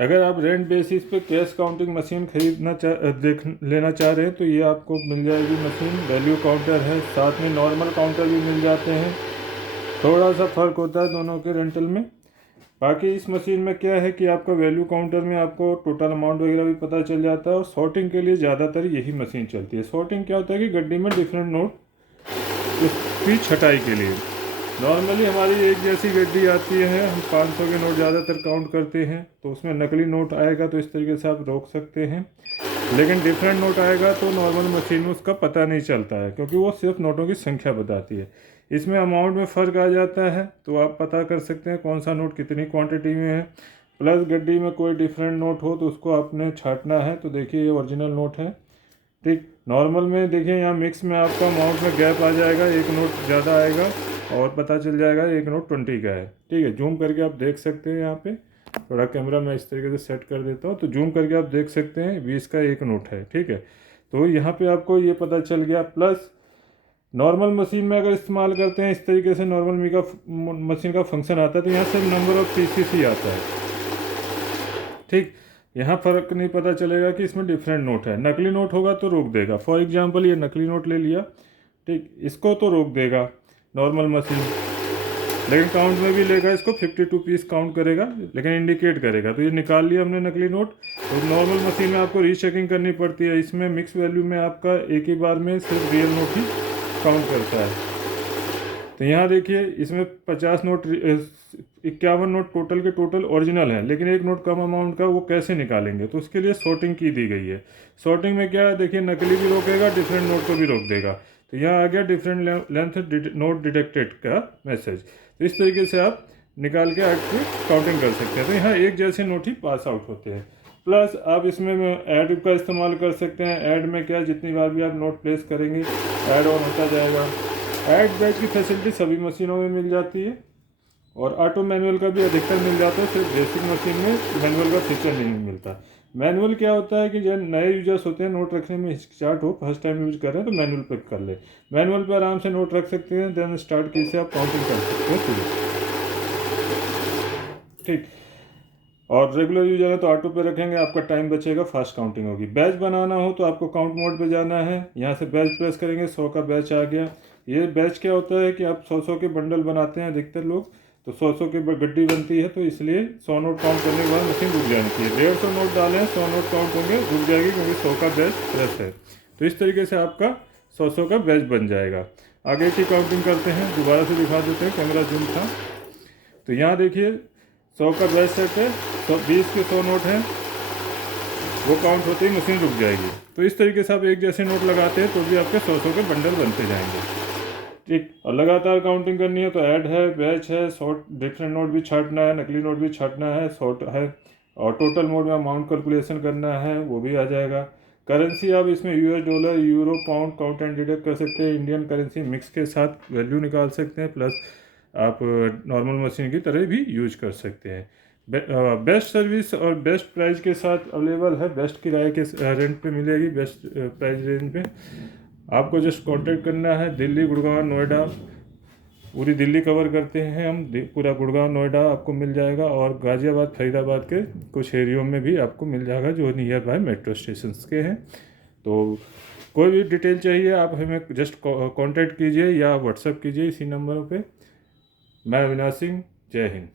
अगर आप rent basis पे कैश काउंटिंग मशीन लेना चाह रहे हैं तो ये आपको मिल जाएगी मशीन। वैल्यू काउंटर है, साथ में नॉर्मल काउंटर भी मिल जाते हैं। थोड़ा सा फ़र्क होता है दोनों के रेंटल में। बाकी इस मशीन में क्या है कि आपका वैल्यू काउंटर में आपको टोटल अमाउंट वगैरह भी पता चल जाता है। और सॉर्टिंग के लिए ज़्यादातर यही मशीन चलती है। सॉर्टिंग क्या होता है कि गड्डी में डिफरेंट नोट उसकी छटाई के लिए। नॉर्मली हमारी एक जैसी गड्डी आती है, हम 500 के नोट ज़्यादातर काउंट करते हैं, तो उसमें नकली नोट आएगा तो इस तरीके से आप रोक सकते हैं। लेकिन डिफरेंट नोट आएगा तो नॉर्मल मशीन में उसका पता नहीं चलता है, क्योंकि वो सिर्फ नोटों की संख्या बताती है। इसमें अमाउंट में फ़र्क आ जाता है, तो आप पता कर सकते हैं कौन सा नोट कितनी क्वांटिटी में है। प्लस गड्डी में कोई डिफरेंट नोट हो तो उसको आपने छांटना है। तो देखिए ये ओरिजिनल नोट है, ठीक। नॉर्मल में देखिए यहाँ मिक्स में आपका अमाउंट में गैप आ जाएगा, एक नोट ज़्यादा आएगा और पता चल जाएगा एक नोट 20 का है, ठीक है। जूम करके आप देख सकते हैं। यहाँ पे थोड़ा कैमरा मैं इस तरीके से सेट कर देता हूँ, तो जूम करके आप देख सकते हैं 20 का एक नोट है, ठीक है। तो यहाँ पे आपको ये पता चल गया। प्लस नॉर्मल मशीन में अगर इस्तेमाल करते हैं इस तरीके से, नॉर्मल मशीन का फंक्शन आता है, तो यहाँ से नंबर ऑफ पीसीस ही आता है, ठीक। यहाँ फ़र्क नहीं पता चलेगा कि इसमें डिफरेंट नोट है। नकली नोट होगा तो रोक देगा। फॉर एग्जांपल ये नकली नोट ले लिया, ठीक, इसको तो रोक देगा नॉर्मल मशीन, लेकिन काउंट में भी लेगा इसको। 52 पीस काउंट करेगा, लेकिन इंडिकेट करेगा। तो ये निकाल लिया हमने नकली नोट। तो नॉर्मल मशीन में आपको रीचेकिंग करनी पड़ती है। इसमें मिक्स वैल्यू में आपका एक ही बार में सिर्फ रियल नोट ही काउंट करता है। तो यहाँ देखिए इसमें 50 नोट 51 नोट टोटल के टोटल ओरिजिनल है, लेकिन एक नोट कम अमाउंट का, वो कैसे निकालेंगे? तो उसके लिए सॉर्टिंग की दी गई है। सॉर्टिंग में क्या है, देखिए नकली भी रोकेगा, डिफरेंट नोट को भी रोक देगा। तो यहाँ आ गया डिफरेंट लेंथ नोट डिटेक्टेड का मैसेज। तो इस तरीके से आप निकाल के आपकी काउंटिंग कर सकते हैं। तो यहाँ एक जैसे नोट ही पास आउट होते हैं। प्लस आप इसमें ऐड का इस्तेमाल कर सकते हैं। ऐड में क्या, जितनी बार भी आप नोट प्लेस करेंगे ऐड ऑन होता जाएगा। ऐड बैच की फैसिलिटी सभी मशीनों में मिल जाती है, और ऑटो मैनुअल का भी अधिकतर मिल जाता है। सिर्फ बेसिक मशीन में मैनुअल का फीचर नहीं मिलता। मैनुअल क्या होता है कि जब नए यूजर्स होते हैं, नोट रखने में हिचकिचाहट हो, फर्स्ट टाइम यूज कर रहे हैं, तो मैनुअल पे कर ले। मैनुअल पे आराम से नोट रख सकते हैं, देन स्टार्ट की से आप काउंटिंग कर सकते हैं शुरू, ठीक। और रेगुलर यूजर है तो ऑटो पे रखेंगे, आपका टाइम बचेगा, फास्ट काउंटिंग होगी। बैच बनाना हो तो आपको काउंट मोड पे जाना है। यहाँ से बैच प्रेस करेंगे, 100 का बैच आ गया। ये बैच क्या होता है कि आप 100 के बंडल बनाते हैं अधिकतर लोग, तो 100 की गड्डी बनती है, तो इसलिए 100 नोट काउंट करने के बाद मशीन रुक जानी चाहिए। 150 नोट डालें, 100 नोट काउंट होंगे, रुक जाएगी, क्योंकि 100 का बैच प्रेस है। तो इस तरीके से आपका 100 का बैच बन जाएगा। आगे की काउंटिंग करते हैं, दोबारा से दिखा देते हैं, कैमरा जूम था। तो यहाँ देखिए 100 का बैच सेट है, 20 के 100 नोट हैं, वो काउंट होते ही मशीन रुक जाएगी। तो इस तरीके से आप एक जैसे नोट लगाते हैं तो भी आपके 100 के बंडल बनते जाएंगे, ठीक। और लगातार काउंटिंग करनी है तो ऐड है, बैच है, शॉर्ट डिफरेंट नोट भी छांटना है, नकली नोट भी छांटना है, शॉर्ट है, और टोटल मोड में अमाउंट कैलकुलेशन करना है, वो भी आ जाएगा। करेंसी आप इसमें US dollar, euro, pound count and deduct कर सकते हैं। इंडियन करेंसी मिक्स के साथ वैल्यू निकाल सकते हैं। प्लस आप नॉर्मल मशीन की तरह भी यूज कर सकते हैं। बेस्ट सर्विस और बेस्ट प्राइस के साथ अवेलेबल है। बेस्ट किराए के रेंट पे मिलेगी, बेस्ट प्राइस रेंज पे। आपको जस्ट कांटेक्ट करना है। दिल्ली, गुड़गांव, नोएडा, पूरी दिल्ली कवर करते हैं हम। पूरा गुड़गांव, नोएडा आपको मिल जाएगा, और गाज़ियाबाद, फरीदाबाद के कुछ एरियो में भी आपको मिल जाएगा जो नियर बाय मेट्रो स्टेशन के हैं। तो कोई भी डिटेल चाहिए आप हमें जस्ट कांटेक्ट कीजिए या व्हाट्सएप कीजिए इसी नंबर पे। मैं अविनाश सिंह, जय हिंद।